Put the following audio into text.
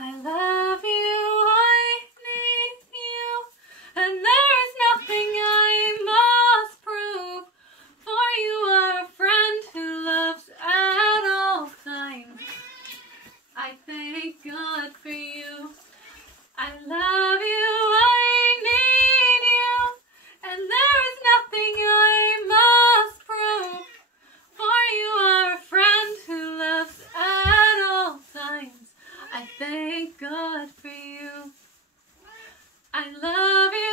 I love you, I need you, and there's nothing I must prove, for you are a friend who loves at all times. I thank God for you. I love you, I need you, and there is nothing I must prove, for you are a friend who loves at all times. I thank God for you. I love you.